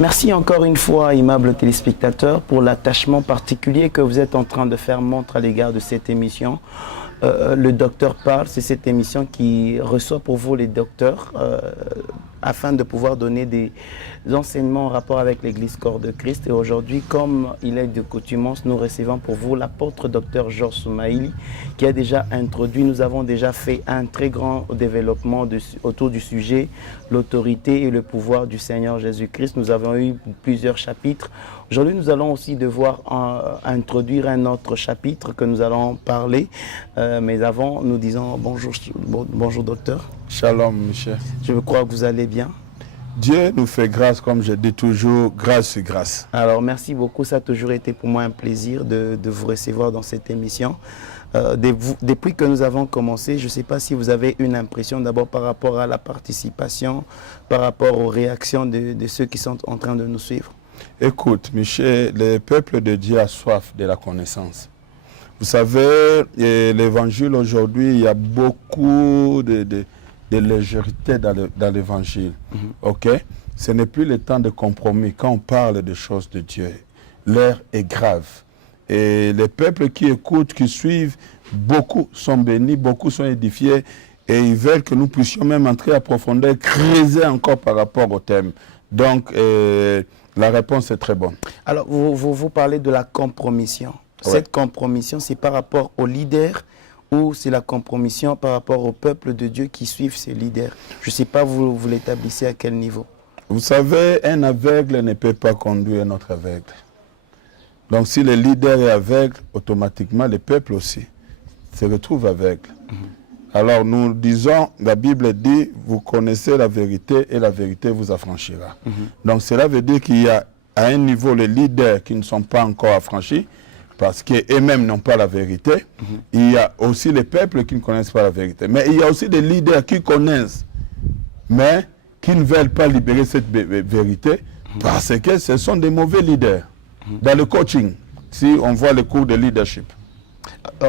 Merci encore une fois, aimables téléspectateurs, pour l'attachement particulier que vous êtes en train de faire montre à l'égard de cette émission. Le docteur parle, c'est cette émission qui reçoit pour vous les docteurs afin de pouvoir donner des enseignements en rapport avec l'Église Corps de Christ. Et aujourd'hui, comme il est de coutumance, nous recevons pour vous l'apôtre docteur Georges Soumaïli qui a déjà introduit, nous avons déjà fait un très grand développement autour du sujet, l'autorité et le pouvoir du Seigneur Jésus-Christ. Nous avons eu plusieurs chapitres. Aujourd'hui, nous allons aussi devoir introduire un autre chapitre que nous allons parler. Mais avant, nous disons bonjour, bonjour docteur. Shalom, Michel. Je crois que vous allez bien. Dieu nous fait grâce, comme je dis toujours, grâce sur grâce. Alors, merci beaucoup. Ça a toujours été pour moi un plaisir de vous recevoir dans cette émission. Depuis que nous avons commencé, je ne sais pas si vous avez une impression d'abord par rapport à la participation, par rapport aux réactions de ceux qui sont en train de nous suivre. Écoute, Michel, le peuple de Dieu a soif de la connaissance. Vous savez, l'évangile aujourd'hui, il y a beaucoup de légèreté dans l'évangile. Ok? Ce n'est plus le temps de compromis. Quand on parle des choses de Dieu, l'heure est grave. Et les peuples qui écoutent, qui suivent, beaucoup sont bénis, beaucoup sont édifiés. Et ils veulent que nous puissions même entrer à profondeur, creuser encore par rapport au thème. Donc, la réponse est très bonne. Alors, vous parlez de la compromission. Ouais. Cette compromission, c'est par rapport aux leaders ou c'est la compromission par rapport au peuple de Dieu qui suivent ces leaders? Je ne sais pas, vous l'établissez à quel niveau? Vous savez, un aveugle ne peut pas conduire un autre aveugle. Donc, si le leader est aveugle, automatiquement, le peuple aussi se retrouve aveugle. Alors, nous disons, la Bible dit, vous connaissez la vérité et la vérité vous affranchira. Donc, cela veut dire qu'il y a à un niveau les leaders qui ne sont pas encore affranchis, parce qu'eux-mêmes n'ont pas la vérité. Il y a aussi les peuples qui ne connaissent pas la vérité. Mais il y a aussi des leaders qui connaissent, mais qui ne veulent pas libérer cette vérité, parce que ce sont des mauvais leaders. Dans le coaching, si on voit les cours de leadership.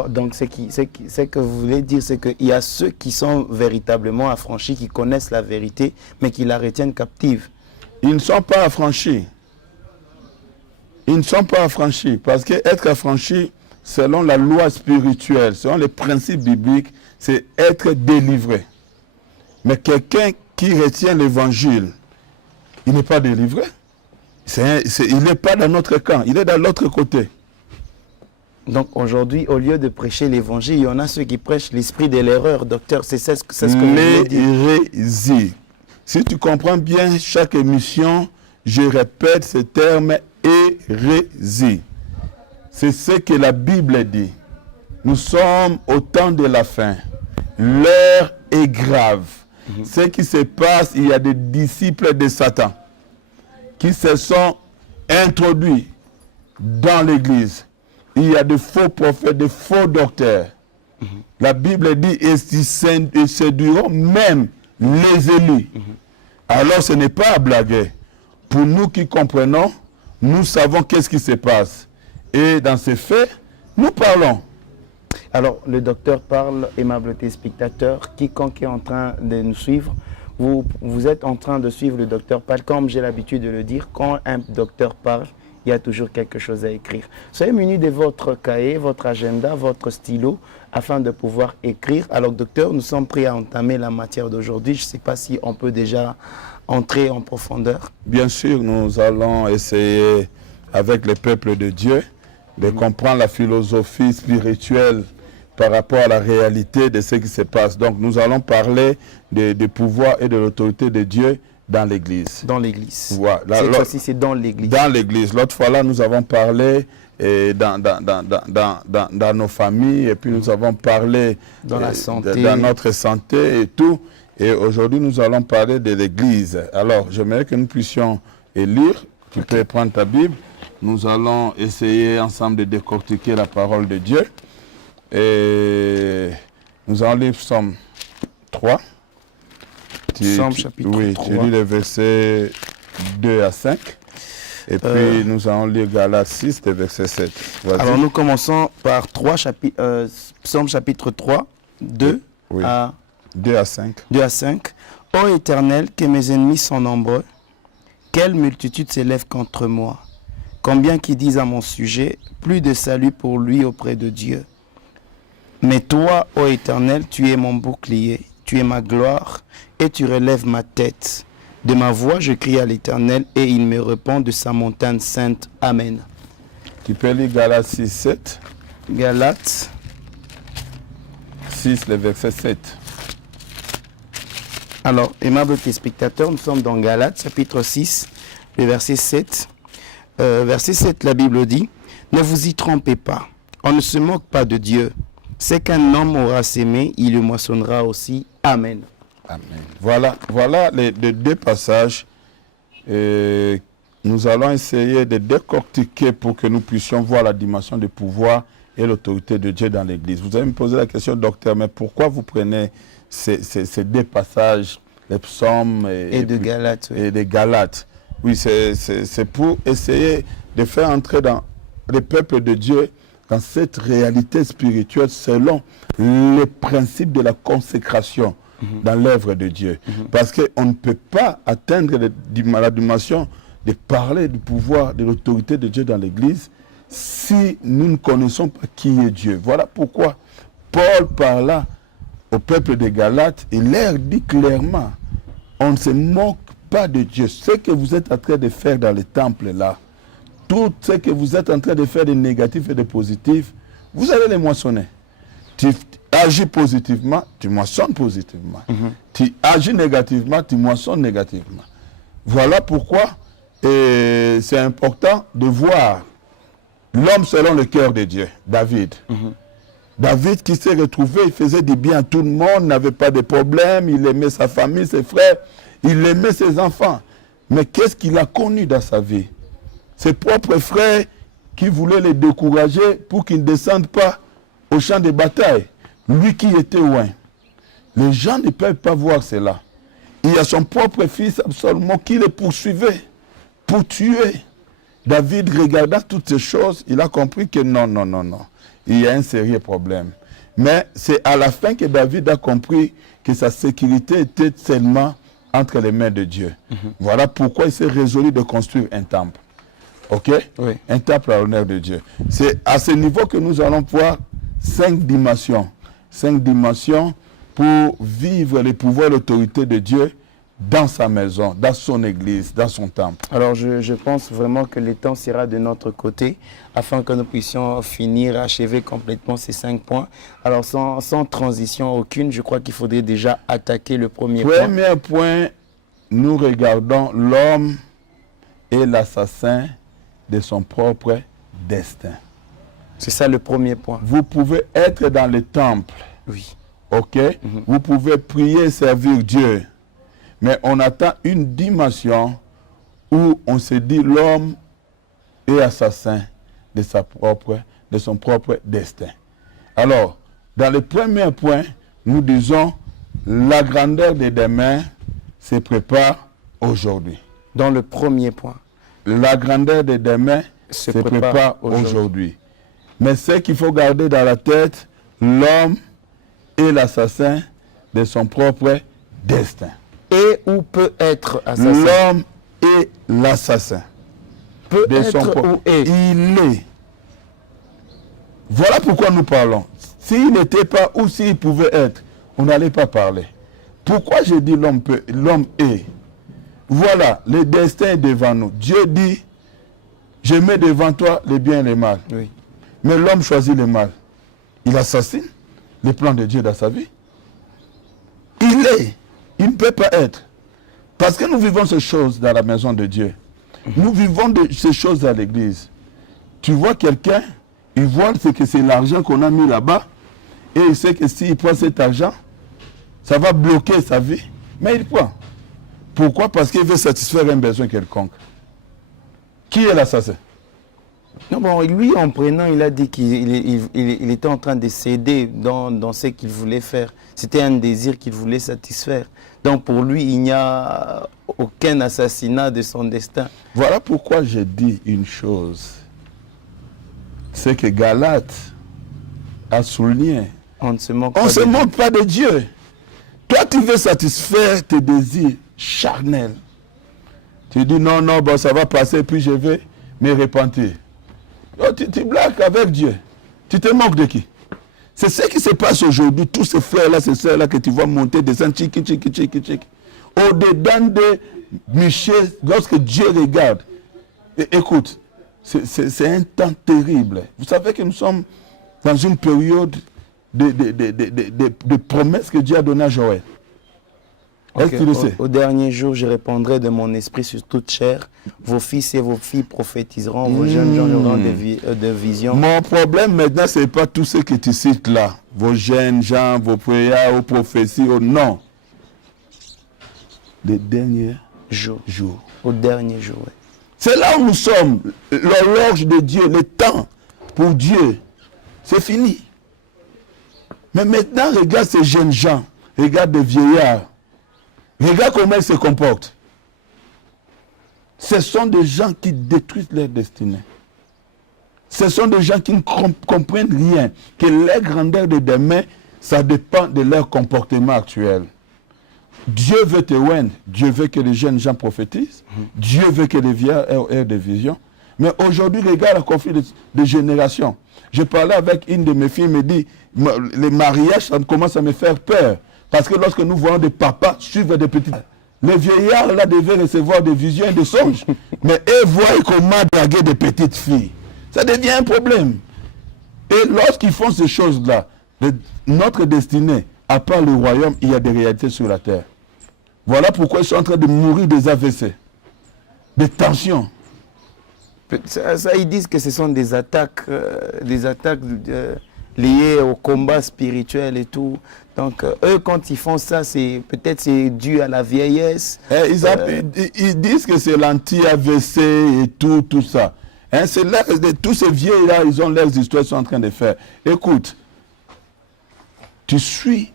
Donc, ce que vous voulez dire, c'est qu'il y a ceux qui sont véritablement affranchis, qui connaissent la vérité, mais qui la retiennent captive. Ils ne sont pas affranchis. Ils ne sont pas affranchis, parce qu'être affranchi, selon la loi spirituelle, selon les principes bibliques, c'est être délivré. Mais quelqu'un qui retient l'évangile, il n'est pas délivré. Il n'est pas dans notre camp, il est dans l'autre côté. Donc aujourd'hui, au lieu de prêcher l'évangile, il y en a ceux qui prêchent l'esprit de l'erreur, docteur. C'est ce que vous voulez dire. L'hérésie. Si tu comprends bien chaque émission, je répète ce terme hérésie. C'est ce que la Bible dit. Nous sommes au temps de la fin. L'heure est grave. Ce qui se passe, il y a des disciples de Satan qui se sont introduits dans l'Église. Il y a de faux prophètes, de faux docteurs. La Bible dit, et ils séduiront même les élus. Alors ce n'est pas à blaguer. Pour nous qui comprenons, nous savons qu'est-ce qui se passe. Et dans ces faits, nous parlons. Alors, le docteur parle, aimable téléspectateur, quiconque est en train de nous suivre, vous êtes en train de suivre le docteur parle. Comme j'ai l'habitude de le dire, quand un docteur parle, il y a toujours quelque chose à écrire. Soyez munis de votre cahier, votre agenda, votre stylo, afin de pouvoir écrire. Alors, docteur, nous sommes prêts à entamer la matière d'aujourd'hui. Je ne sais pas si on peut déjà entrer en profondeur. Bien sûr, nous allons essayer, avec le peuple de Dieu, de comprendre la philosophie spirituelle par rapport à la réalité de ce qui se passe. Donc, nous allons parler du pouvoir et de l'autorité de Dieu dans l'Église. Dans l'Église. Voilà. Cette fois-ci, c'est dans l'Église. Dans l'Église. L'autre fois, là, nous avons parlé dans nos familles, et puis nous avons parlé dans la santé, dans notre santé et tout. Et aujourd'hui, nous allons parler de l'Église. Alors, j'aimerais que nous puissions lire. Tu peux prendre ta Bible. Nous allons essayer ensemble de décortiquer la parole de Dieu. Et nous allons lire Psaume 3. Psaume chapitre 3. Oui, tu lis les versets 2 à 5. Et puis nous allons lire Galates 6, verset 7. Alors nous commençons par Psaume chapitre 3, 2 à 5. 2 à 5. Ô Éternel, que mes ennemis sont nombreux, Quelle multitude s'élève contre moi. Combien qui disent à mon sujet, plus de salut pour lui auprès de Dieu. Mais toi, ô Éternel, tu es mon bouclier, tu es ma gloire, et tu relèves ma tête. De ma voix, je crie à l'Éternel, et il me répond de sa montagne sainte. Amen. Tu peux lire Galates 6, 7. Galates 6, le verset 7. Alors, aimables téléspectateurs, nous sommes dans Galates, chapitre 6, le verset 7. Verset 7, la Bible dit, « Ne vous y trompez pas, on ne se moque pas de Dieu. C'est qu'un homme aura sémé, il le moissonnera aussi. Amen. » Amen. Voilà les deux passages. Nous allons essayer de décortiquer pour que nous puissions voir la dimension du pouvoir et l'autorité de Dieu dans l'Église. Vous allez me poser la question, docteur, mais pourquoi vous prenez ces deux passages, les psaumes et de Galates, oui. Et des Galates? Oui, c'est pour essayer de faire entrer dans le peuple de Dieu dans cette réalité spirituelle selon les principes de la consécration dans l'œuvre de Dieu. Parce qu'on ne peut pas atteindre la dimension de parler du pouvoir, de l'autorité de Dieu dans l'Église si nous ne connaissons pas qui est Dieu. Voilà pourquoi Paul parla au peuple des Galates et leur dit clairement, on ne se moque pas de Dieu. Ce que vous êtes en train de faire dans les temples là, tout ce que vous êtes en train de faire de négatif et de positif, vous allez les moissonner. Tu agis positivement, tu moissonnes positivement. Tu agis négativement, tu moissonnes négativement. Voilà pourquoi c'est important de voir l'homme selon le cœur de Dieu, David. David qui s'est retrouvé, il faisait du bien à tout le monde, n'avait pas de problème, il aimait sa famille, ses frères, il aimait ses enfants. Mais qu'est-ce qu'il a connu dans sa vie? Ses propres frères qui voulaient les décourager pour qu'ils ne descendent pas au champ de bataille. Lui qui était loin. Les gens ne peuvent pas voir cela. Il y a son propre fils Absalom qui le poursuivait pour tuer. David, regardant toutes ces choses, il a compris que non. Il y a un sérieux problème. Mais c'est à la fin que David a compris que sa sécurité était seulement entre les mains de Dieu. Voilà pourquoi il s'est résolu de construire un temple. Ok? Oui. Un temple à l'honneur de Dieu. C'est à ce niveau que nous allons voir 5 dimensions. 5 dimensions pour vivre les pouvoirs et l'autorité de Dieu dans sa maison, dans son église, dans son temple. Alors je pense vraiment que le temps sera de notre côté afin que nous puissions finir, achever complètement ces 5 points. Alors sans transition aucune, je crois qu'il faudrait déjà attaquer le premier point. Premier point, nous regardons l'homme et l'assassin de son propre destin. C'est ça le premier point. Vous pouvez être dans le temple. Oui. Ok? Vous pouvez prier et servir Dieu. Mais on atteint une dimension où on se dit l'homme est assassin de son propre destin. Alors, dans le premier point, nous disons la grandeur de demain se prépare aujourd'hui. Dans le premier point. La grandeur de demain se prépare aujourd'hui. Mais ce qu'il faut garder dans la tête, l'homme est l'assassin de son propre destin. Et où peut être assassin? L'homme est l'assassin. Peut de être son propre. où est? Il est. Voilà pourquoi nous parlons. S'il n'était pas ou s'il pouvait être, on n'allait pas parler. Pourquoi je dis l'homme est? Voilà, le destin est devant nous. Dieu dit, je mets devant toi le bien et le mal. Oui. Mais l'homme choisit le mal. Il assassine les plans de Dieu dans sa vie. Il est. Il ne peut pas être. Parce que nous vivons ces choses dans la maison de Dieu. Nous vivons ces choses dans l'église. Tu vois quelqu'un, il voit que c'est l'argent qu'on a mis là-bas, et il sait que s'il prend cet argent, ça va bloquer sa vie. Mais il prend. Pourquoi? Parce qu'il veut satisfaire un besoin quelconque. Qui est l'assassin? Non, bon, lui, en prenant, il a dit qu'il était en train de céder dans ce qu'il voulait faire. C'était un désir qu'il voulait satisfaire. Donc, pour lui, il n'y a aucun assassinat de son destin. Voilà pourquoi je dis une chose. C'est que Galate a souligné. On ne se moque pas de Dieu. Toi, tu veux satisfaire tes désirs charnels. Tu dis non, non, bon, ça va passer, puis je vais me repentir. Oh, tu blagues avec Dieu. Tu te moques de qui? C'est ce qui se passe aujourd'hui. Tous ces frères-là, ces sœurs-là que tu vois monter, descendre, tchiki. Au-dedans de Michel, lorsque Dieu regarde, écoute, c'est un temps terrible. Vous savez que nous sommes dans une période de promesses que Dieu a données à Joël. Est-ce que tu le sais? Au dernier jour, je répondrai de mon esprit sur toute chair. Vos fils et vos filles prophétiseront, vos jeunes gens auront des visions. Mon problème maintenant, ce n'est pas tout ce que tu cites là. Vos jeunes gens, vos prières, vos prophéties, non. Les derniers jours. Au dernier jour, oui. C'est là où nous sommes. L'horloge de Dieu, le temps pour Dieu, c'est fini. Mais maintenant, regarde ces jeunes gens, regarde des vieillards. Regarde comment ils se comportent. Ce sont des gens qui détruisent leur destinée. Ce sont des gens qui ne comprennent rien. Que leur grandeur de demain, ça dépend de leur comportement actuel. Dieu veut te oindre. Dieu veut que les jeunes gens prophétisent. Dieu veut que les vieux aient des visions. Mais aujourd'hui, regarde le conflit de générations. Je parlais avec une de mes filles, elle me dit, les mariages, ça commence à me faire peur. Parce que lorsque nous voyons des papas suivre des petits... Les vieillards là devaient recevoir des visions et des songes. Mais eux voient comment draguer des petites filles. Ça devient un problème. Et lorsqu'ils font ces choses-là, notre destinée, à part le royaume, il y a des réalités sur la terre. Voilà pourquoi ils sont en train de mourir des AVC, des tensions. Ça, ils disent que ce sont des attaques liées au combat spirituel et tout. Donc, eux, quand ils font ça, peut-être c'est dû à la vieillesse. Ils disent que c'est l'anti-AVC et tout ça. Hein, tous ces vieux-là, ils ont leurs histoires, ils sont en train de faire. Écoute, tu suis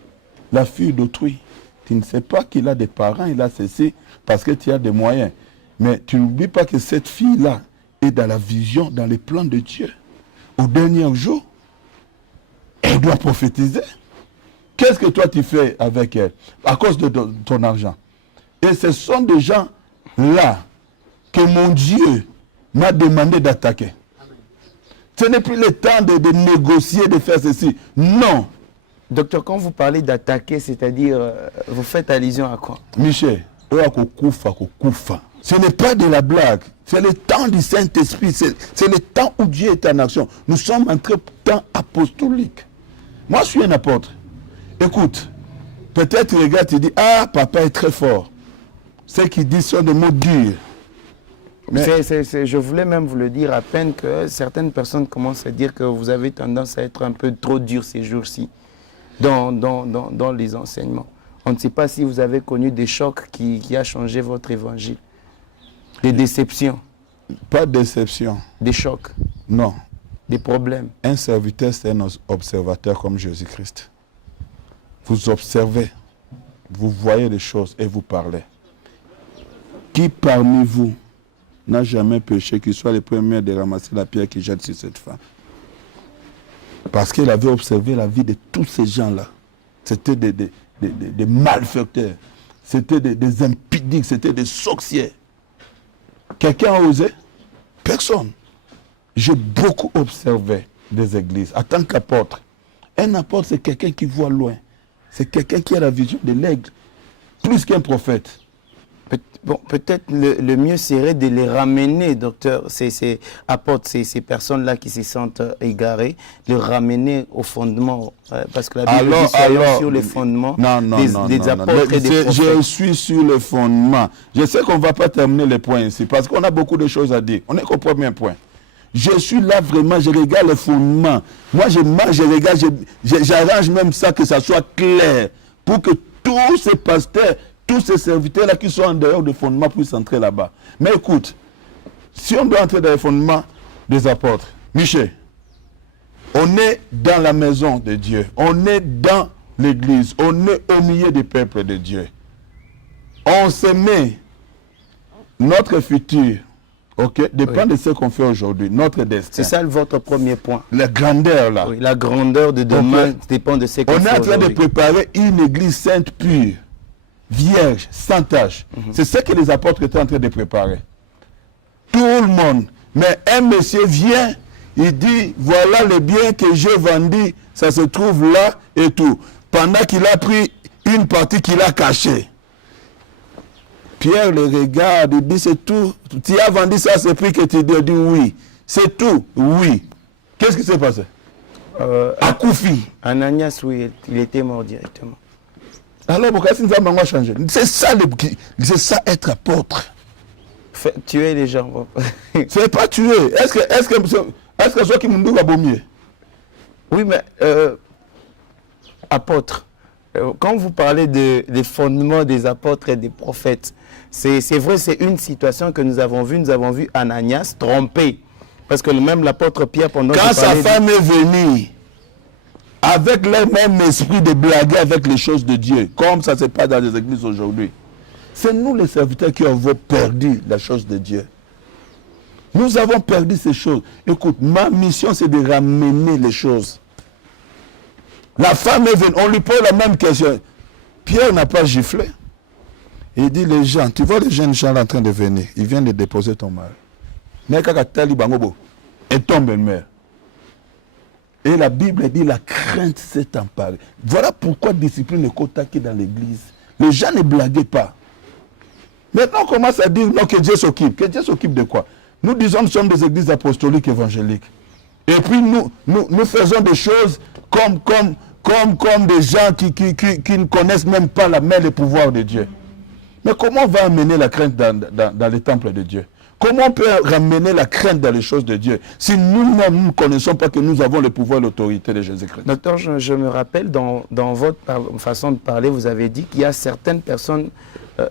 la fille d'autrui. Tu ne sais pas qu'il a des parents, il a ceci, parce que tu as des moyens. Mais tu n'oublies pas que cette fille-là est dans la vision, dans les plans de Dieu. Au dernier jour, elle doit prophétiser. Qu'est-ce que toi tu fais avec elle? À cause de ton argent. Et ce sont des gens-là que mon Dieu m'a demandé d'attaquer. Ce n'est plus le temps de négocier, de faire ceci. Non. Docteur, quand vous parlez d'attaquer, c'est-à-dire, vous faites allusion à quoi? Michel, ce n'est pas de la blague. C'est le temps du Saint-Esprit. C'est le temps où Dieu est en action. Nous sommes en temps apostolique. Moi, je suis un apôtre. Écoute, peut-être regarde, tu dis, ah, papa est très fort. Ce qu'il dit sont des mots durs. Mais je voulais même vous le dire à peine que certaines personnes commencent à dire que vous avez tendance à être un peu trop dur ces jours-ci dans les enseignements. On ne sait pas si vous avez connu des chocs qui a changé votre évangile. Des déceptions. Pas de déception. Des chocs. Non. Des problèmes. Un serviteur, c'est un observateur comme Jésus-Christ. Vous observez, vous voyez les choses et vous parlez. Qui parmi vous n'a jamais péché, qu'il soit le premier de ramasser la pierre qui jette sur cette femme? Parce qu'il avait observé la vie de tous ces gens-là. C'était des malfaiteurs, c'était des impudiques, c'était des sorciers. Quelqu'un a osé? Personne. J'ai beaucoup observé des églises en tant qu'apôtre. Un apôtre, c'est quelqu'un qui voit loin. C'est quelqu'un qui a la vision de l'aigle, plus qu'un prophète. Bon, peut-être le mieux serait de les ramener, docteur, ces apôtres, ces personnes-là qui se sentent égarées, de ramener au fondement. Parce que la Bible dit soyons sur les fondements des apôtres et des prophètes. Je suis sur le fondement. Je sais qu'on ne va pas terminer les points ici, parce qu'on a beaucoup de choses à dire. On est qu'au premier point. Je suis là vraiment, je regarde le fondement. Moi, je marche, je regarde, j'arrange même ça, que ça soit clair, pour que tous ces pasteurs, tous ces serviteurs-là qui sont en dehors du fondement puissent entrer là-bas. Mais écoute, si on doit entrer dans le fondement des apôtres, Michel, on est dans la maison de Dieu, on est dans l'église, on est au milieu du peuple de Dieu. On se met notre futur. Ok, dépend de ce qu'on fait aujourd'hui, notre destin. C'est ça votre premier point. La grandeur là. Oui, la grandeur de demain dépend de ce qu'on fait aujourd'hui. On est en train de préparer une église sainte pure. vierge, sans tache. C'est ce que les apôtres étaient en train de préparer. Tout le monde. Mais un monsieur vient, il dit, voilà le bien que j'ai vendu, ça se trouve là et tout. Pendant qu'il a pris une partie qu'il a cachée. Pierre le regarde, il dit, c'est tout. Tu as vendu ça à ce prix que tu dis, il dit oui. C'est tout, oui. Qu'est-ce qui s'est passé? À Koufi. Ananias, oui, il était mort directement. Alors, pourquoi est-ce que nous avons changé? C'est ça être apôtre. Tuer les gens. C'est pas tuer. Est-ce que ceux qui m'ont dit va mieux? Oui, mais apôtre, quand vous parlez des fondements des apôtres et des prophètes, c'est vrai, c'est une situation que nous avons vue. Nous avons vu Ananias trompé. Parce que même l'apôtre Pierre, pendant quand sa femme est venue, avec le même esprit de blaguer avec les choses de Dieu, comme ça se passe dans les églises aujourd'hui, c'est nous les serviteurs qui avons perdu la chose de Dieu. Nous avons perdu ces choses. Écoute, ma mission c'est de ramener les choses. La femme est venue, on lui pose la même question. Pierre n'a pas giflé. Il dit les gens, tu vois les jeunes gens en train de venir, ils viennent de déposer ton mari. Et tombe une mère. Et la Bible dit la crainte s'est emparée. Voilà pourquoi discipline est cotaquée dans l'église. Les gens ne blaguent pas. Maintenant on commence à dire non, que Dieu s'occupe. Que Dieu s'occupe de quoi? Nous disons que nous sommes des églises apostoliques évangéliques. Et puis nous faisons des choses comme des gens qui ne connaissent même pas la main et le pouvoir de Dieu. Mais comment on va amener la crainte dans les temples de Dieu? Comment on peut ramener la crainte dans les choses de Dieu si nous-mêmes nous ne connaissons pas que nous avons le pouvoir et l'autorité de Jésus-Christ? Docteur, je me rappelle, dans votre façon de parler, vous avez dit qu'il y a certaines personnes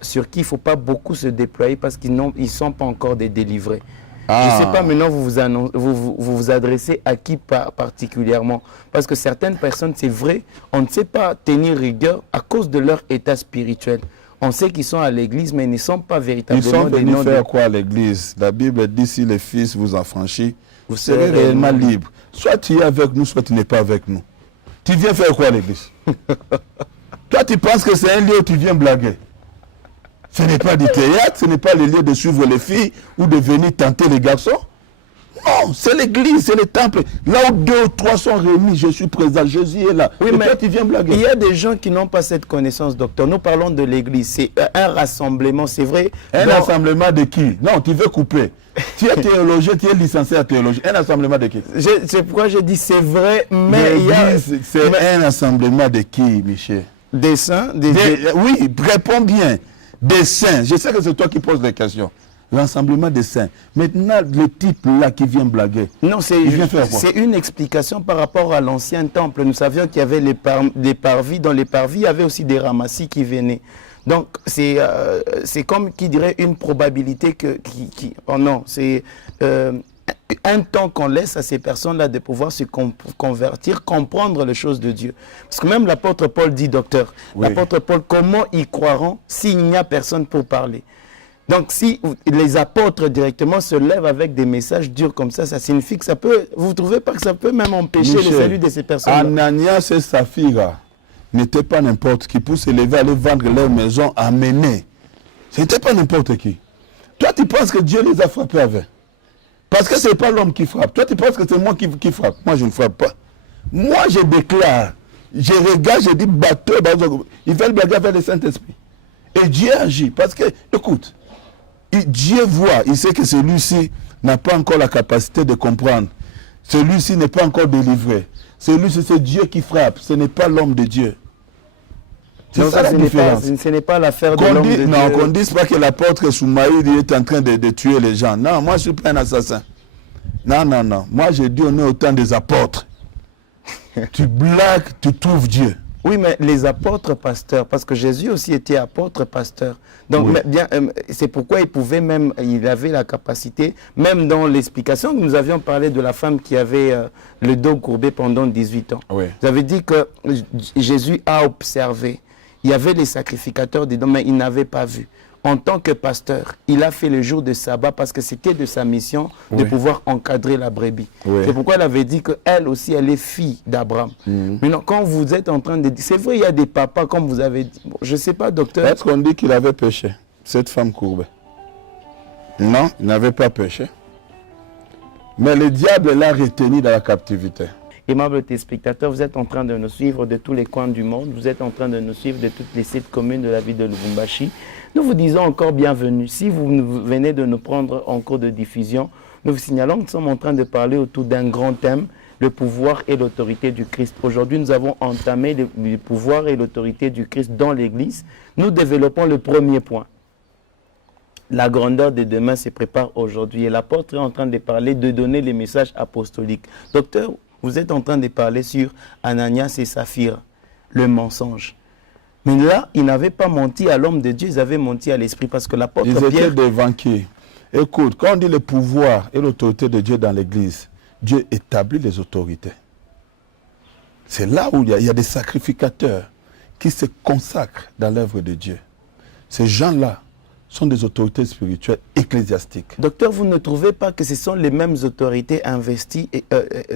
sur qui il ne faut pas beaucoup se déployer parce qu'ils ne sont pas encore des délivrés. Je ne sais pas maintenant vous vous adressez à qui particulièrement. Parce que certaines personnes, c'est vrai, on ne sait pas tenir rigueur à cause de leur état spirituel. On sait qu'ils sont à l'église, mais ils ne sont pas véritablement des noms. Ils sont venus faire quoi à l'église? La Bible dit, si le Fils vous affranchit, vous serez réellement libre. Soit tu es avec nous, soit tu n'es pas avec nous. Tu viens faire quoi à l'église? Toi, tu penses que c'est un lieu où tu viens blaguer. Ce n'est pas du théâtre, ce n'est pas le lieu de suivre les filles ou de venir tenter les garçons. Non, c'est l'église, c'est le temple. Là où 2 ou 3 sont réunis, je suis présent, Jésus est là. Oui, et mais toi, tu viens blaguer. Il y a des gens qui n'ont pas cette connaissance, docteur. Nous parlons de l'église. C'est un rassemblement, c'est vrai. Un rassemblement de qui? Non, tu veux couper. Tu es théologien, tu es licencié en théologie. Un rassemblement de qui? C'est pourquoi je dis c'est vrai, mais il y a... C'est un rassemblement de qui, Michel? Des saints? Oui, réponds bien. Des saints. Je sais que c'est toi qui poses les questions. L'ensemble des saints. Maintenant, le type là qui vient blaguer. Non, c'est une explication par rapport à l'ancien temple. Nous savions qu'il y avait les parvis. Dans les parvis, il y avait aussi des ramassis qui venaient. Donc, c'est comme qui dirait une probabilité oh non, c'est un temps qu'on laisse à ces personnes-là de pouvoir se convertir, comprendre les choses de Dieu. Parce que même l'apôtre Paul dit, docteur, oui. L'apôtre Paul, comment ils croiront s'il n'y a personne pour parler? Donc, si les apôtres directement se lèvent avec des messages durs comme ça signifie que ça peut, vous ne trouvez pas que ça peut même empêcher le salut de ces personnes? Ananias et Saphira n'étaient pas n'importe qui pour se lever, aller vendre leur maison, amener. Ce n'était pas n'importe qui. Toi, tu penses que Dieu les a frappés avec? Parce que ce n'est pas l'homme qui frappe. Toi, tu penses que c'est moi qui frappe. Moi, je ne frappe pas. Moi, je déclare. Je regarde, je dis, bateau, ils veulent blaguer avec le Saint-Esprit. Et Dieu agit. Parce que, écoute, Dieu voit, il sait que celui-ci n'a pas encore la capacité de comprendre. Celui-ci n'est pas encore délivré. Celui-ci, c'est Dieu qui frappe. Ce n'est pas l'homme de Dieu. C'est ça la différence. Ce n'est pas l'affaire de l'homme de Dieu. Non, qu'on ne dise pas que l'apôtre Soumaïd est en train de tuer les gens. Non, moi je suis pas un assassin. Non, non, non. Moi j'ai dit on est autant des apôtres. Tu blagues, tu trouves Dieu. Oui, mais les apôtres pasteurs, parce que Jésus aussi était apôtre pasteur. Donc, oui. Bien, c'est pourquoi il avait la capacité, même dans l'explication que nous avions parlé de la femme qui avait le dos courbé pendant 18 ans. Oui. Vous avez dit que Jésus a observé. Il y avait les sacrificateurs dedans, mais il n'avait pas vu. en tant que pasteur, il a fait le jour de sabbat parce que c'était de sa mission de Oui. pouvoir encadrer la brebis. Oui. C'est pourquoi elle avait dit qu'elle aussi, elle est fille d'Abraham. Maintenant, quand vous êtes en train de dire, c'est vrai, il y a des papas, comme vous avez dit, bon, je ne sais pas, docteur. Est-ce qu'on dit qu'il avait péché, cette femme courbée? Non, il n'avait pas péché. Mais le diable l'a retenu dans la captivité. Aimables téléspectateurs, vous êtes en train de nous suivre de tous les coins du monde. Vous êtes en train de nous suivre de toutes les 7 communes de la ville de Lubumbashi. Nous vous disons encore bienvenue. Si vous venez de nous prendre en cours de diffusion, nous vous signalons que nous sommes en train de parler autour d'un grand thème, le pouvoir et l'autorité du Christ. Aujourd'hui, nous avons entamé le pouvoir et l'autorité du Christ dans l'Église. Nous développons le premier point. La grandeur de demain se prépare aujourd'hui. Et l'apôtre est en train de parler, de donner les messages apostoliques. Docteur, vous êtes en train de parler sur Ananias et Saphira, le mensonge. Mais là, ils n'avaient pas menti à l'homme de Dieu, ils avaient menti à l'esprit parce que l'apôtre Ils Pierre... étaient des vainqueurs. Écoute, quand on dit le pouvoir et l'autorité de Dieu dans l'Église, Dieu établit les autorités. C'est là où il y a des sacrificateurs qui se consacrent dans l'œuvre de Dieu. Ces gens-là sont des autorités spirituelles ecclésiastiques. Docteur, vous ne trouvez pas que ce sont les mêmes autorités investies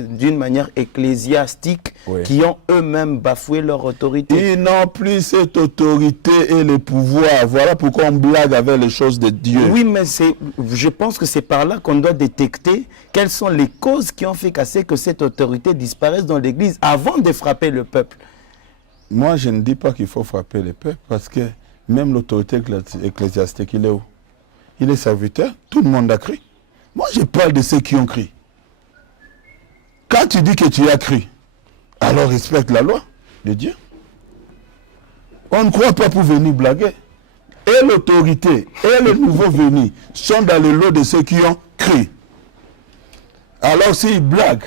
d'une manière ecclésiastique Oui. qui ont eux-mêmes bafoué leur autorité? Ils n'ont plus cette autorité et le pouvoir. Voilà pourquoi on blague avec les choses de Dieu. Oui, mais je pense que c'est par là qu'on doit détecter quelles sont les causes qui ont fait casser que cette autorité disparaisse dans l'Église avant de frapper le peuple. Moi, je ne dis pas qu'il faut frapper le peuple parce que même l'autorité ecclésiastique, il est où? Il est serviteur. Tout le monde a crié. Moi, je parle de ceux qui ont crié. Quand tu dis que tu as crié, alors respecte la loi de Dieu. On ne croit pas pour venir blaguer. Et l'autorité et le nouveau venu sont dans le lot de ceux qui ont crié. Alors s'ils blaguent,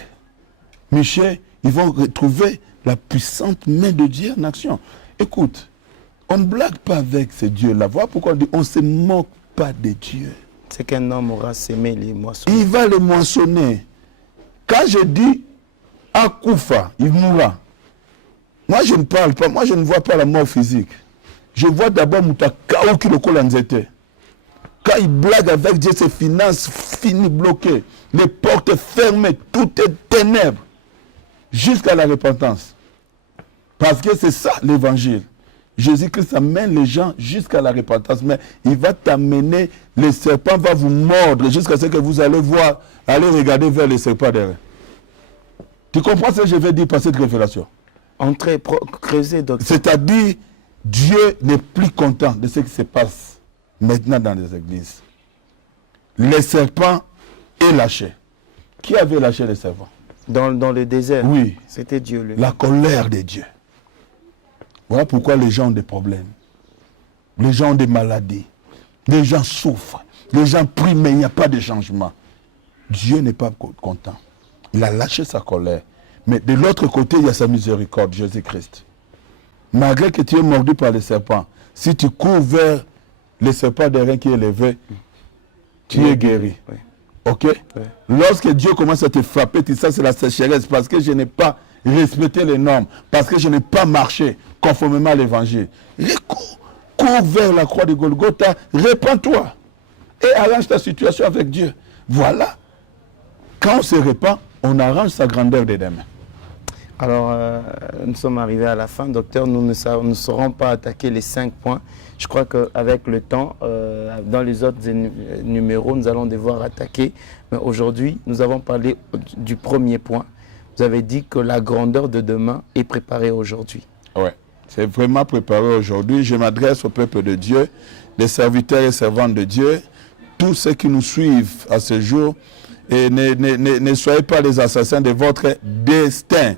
Michel, ils vont retrouver la puissante main de Dieu en action. Écoute, on ne blague pas avec ces dieux-là. Voilà pourquoi on dit on ne se moque pas de Dieu. C'est qu'un homme aura sémé les moissons. Il va les moissonner. Quand je dis Akoufa, il mourra. Moi, je ne parle pas, moi, je ne vois pas la mort physique. Je vois d'abord Moutakao qui le colanzete. Quand il blague avec Dieu, ses finances finies bloquées, les portes fermées, tout est ténèbres, jusqu'à la repentance. Parce que c'est ça l'évangile. Jésus-Christ amène les gens jusqu'à la repentance, mais il va t'amener, le serpent va vous mordre jusqu'à ce que vous allez voir, allez regarder vers le serpent derrière. Tu comprends ce que je vais dire par cette révélation? Entrez, creusez, docteur. C'est-à-dire, Dieu n'est plus content de ce qui se passe maintenant dans les églises. Le serpent est lâché. Qui avait lâché le serpent? Dans le désert. Oui. C'était Dieu, lui. La colère de Dieu. Voilà pourquoi les gens ont des problèmes. Les gens ont des maladies. Les gens souffrent. Les gens prient, mais il n'y a pas de changement. Dieu n'est pas content. Il a lâché sa colère. Mais de l'autre côté, il y a sa miséricorde, Jésus-Christ. Malgré que tu es mordu par le serpent, si tu cours vers le serpent d'airain qui est élevé, tu es guéri. Oui. Ok? Oui. Lorsque Dieu commence à te frapper, tu sais c'est la sécheresse parce que je n'ai pas respecté les normes, parce que je n'ai pas marché conformément à l'évangile. Cours vers la croix de Golgotha, répands-toi et arrange ta situation avec Dieu. Voilà. Quand on se répand, on arrange sa grandeur des demain. Alors, nous sommes arrivés à la fin, docteur. Nous ne saurons pas attaquer les 5 points. Je crois qu'avec le temps, dans les autres numéros, nous allons devoir attaquer. Mais aujourd'hui, nous avons parlé du premier point. Vous avez dit que la grandeur de demain est préparée aujourd'hui. Oui, c'est vraiment préparé aujourd'hui. Je m'adresse au peuple de Dieu, les serviteurs et servantes de Dieu, tous ceux qui nous suivent à ce jour. Et ne soyez pas les assassins de votre destin.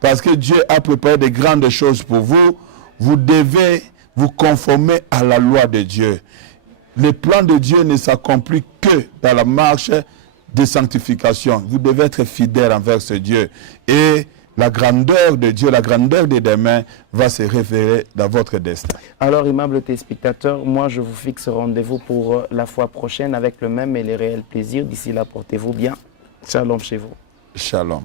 Parce que Dieu a préparé de grandes choses pour vous. Vous devez vous conformer à la loi de Dieu. Le plan de Dieu ne s'accomplit que dans la marche de sanctification. Vous devez être fidèle envers ce Dieu. Et la grandeur de Dieu, la grandeur des demain va se révéler dans votre destin. Alors, aimables téléspectateurs, moi je vous fixe rendez-vous pour la fois prochaine avec le même et les réels plaisirs. D'ici là, portez-vous bien. Shalom chez vous. Shalom.